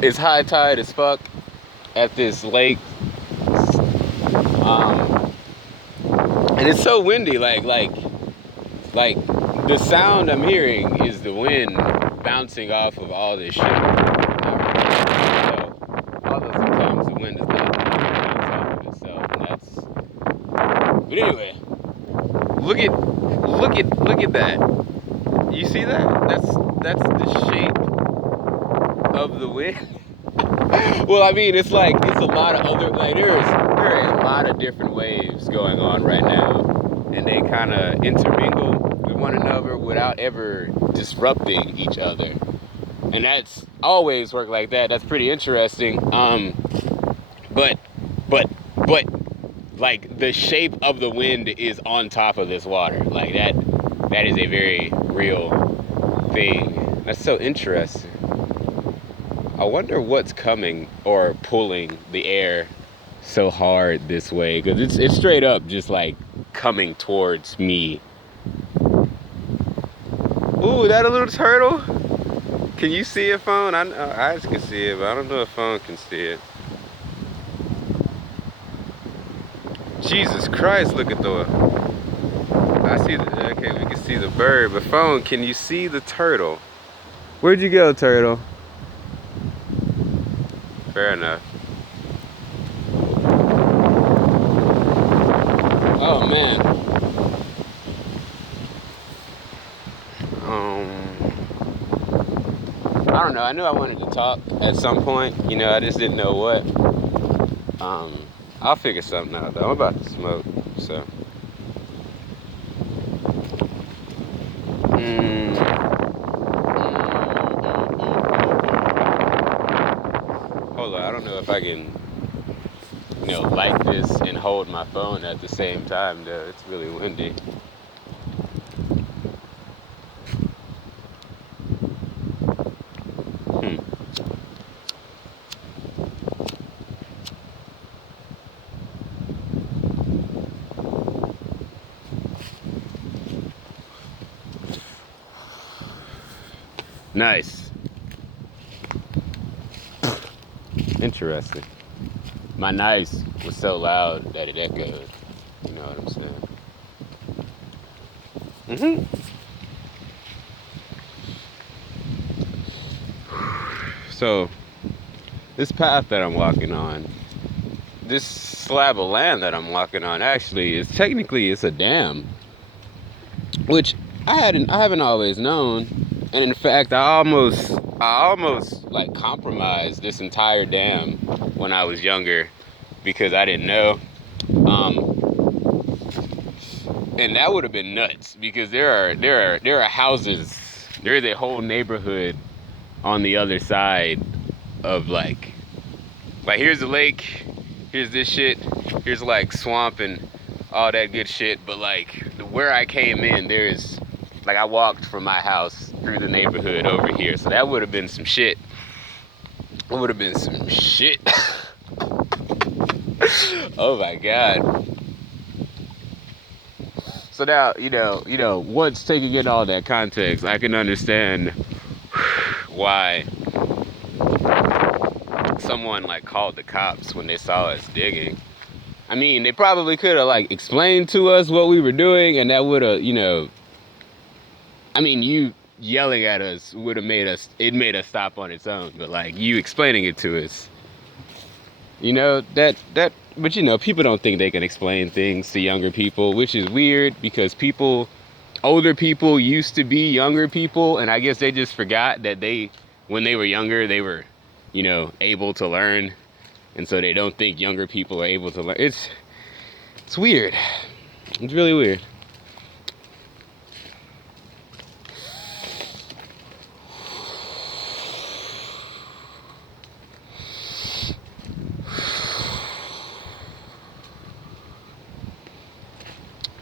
It's high tide as fuck at this lake, um, and it's so windy. Like the sound I'm hearing is the wind bouncing off of all this shit. So, although sometimes the wind is not bounce off of itself, and that's. But anyway, look at that. You see that? That's the shape of the wind. Well, I mean, it's like it's a lot of other like there are a lot of different waves going on right now, and they kind of intermingle with one another without ever disrupting each other. And that's always worked like that. That's pretty interesting. But but but like the shape of the wind is on top of this water. Like that is a very real thing. That's so interesting. I wonder what's coming or pulling the air so hard this way, because it's straight up just like coming towards me. Ooh, that a little turtle? Can you see a phone? I know eyes can see it, but I don't know if phone can see it. Jesus Christ, look at the. I see the. Okay, we can see the bird, but phone, can you see the turtle? Where'd you go, turtle? Fair enough. Oh man. I don't know. I knew I wanted to talk at some point. You know, I just didn't know what. I'll figure something out though. I'm about to smoke, so. Mm, Hold on. I don't know if I can, light this and hold my phone at the same time though. It's really windy. Hmm. Nice. Interesting. My nice was so loud that it echoed. You know what I'm saying? So, this path that I'm walking on, this slab of land that I'm walking on, actually, is technically it's a dam, which I haven't always known, and in fact, I almost like compromised this entire dam when I was younger because I didn't know. And that would have been nuts because there are houses. There is a whole neighborhood on the other side of like here's the lake, here's this shit, here's like swamp and all that good shit. But like where I came in, there's like I walked from my house through the neighborhood over here, so that would have been some shit. It would have been some shit. Oh my god. So now, once taking in all that context, I can understand why someone like called the cops when they saw us digging. I mean, they probably could have like explained to us what we were doing, and that would have, I mean, you yelling at us would have made us stop on its own, but like you explaining it to us, but people don't think they can explain things to younger people, which is weird because older people used to be younger people, and I guess they just forgot that when they were younger, they were, able to learn, and so they don't think younger people are able to learn. It's weird. It's really weird.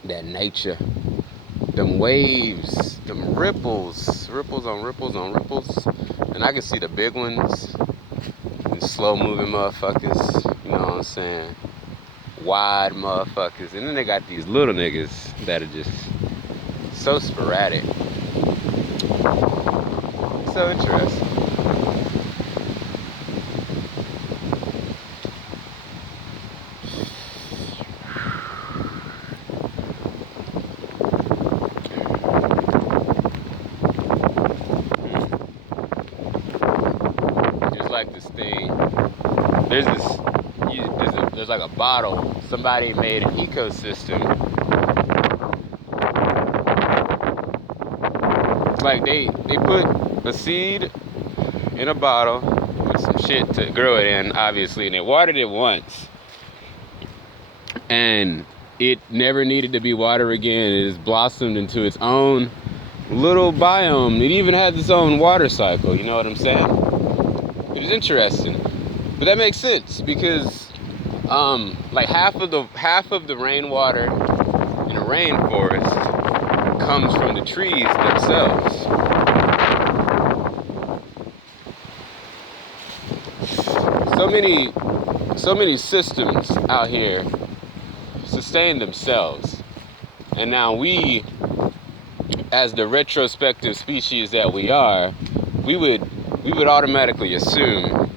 That nature, them waves, them ripples on ripples on ripples, and I can see the big ones, and slow moving motherfuckers, you know what I'm saying, wide motherfuckers, and then they got these little niggas that are just so sporadic. So interesting. there's like a bottle. Somebody made an ecosystem. It's like they put a seed in a bottle with some shit to grow it in, obviously, and they watered it once. And it never needed to be watered again. It has blossomed into its own little biome. It even has its own water cycle, you know what I'm saying? It is interesting. But that makes sense because like half of the rainwater in a rainforest comes from the trees themselves. So many systems out here sustain themselves. And now we, as the retrospective species that we are, we would automatically assume,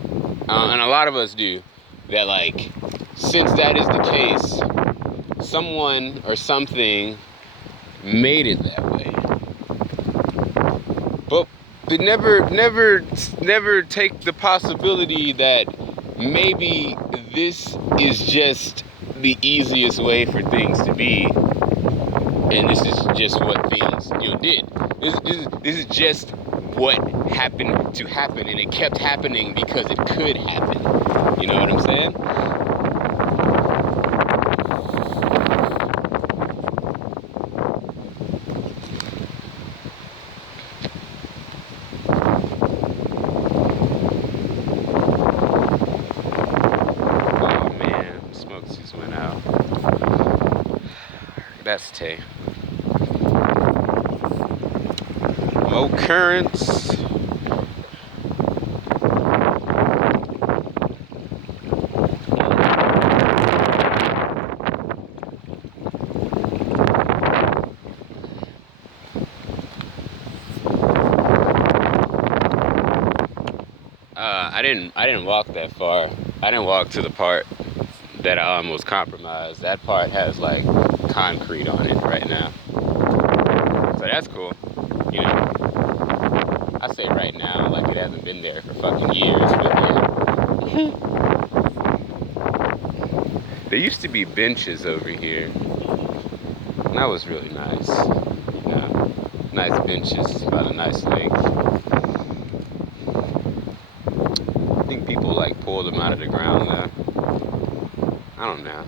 and a lot of us do, that like, since that is the case, someone or something made it that way. But they never take the possibility that maybe this is just the easiest way for things to be, and this is just what things did. This is just what happened to happen, and it kept happening because it could happen. You know what I'm saying? Oh man, smoke just went out. That's Tay. Mo Currents. I didn't walk that far. I didn't walk to the part that was compromised. That part has like concrete on it right now. So that's cool. You know, I say right now like it hasn't been there for fucking years, but yeah. There used to be benches over here. And that was really nice. You know, nice benches by the nice lake. I think people like pulled them out of the ground though. I don't know.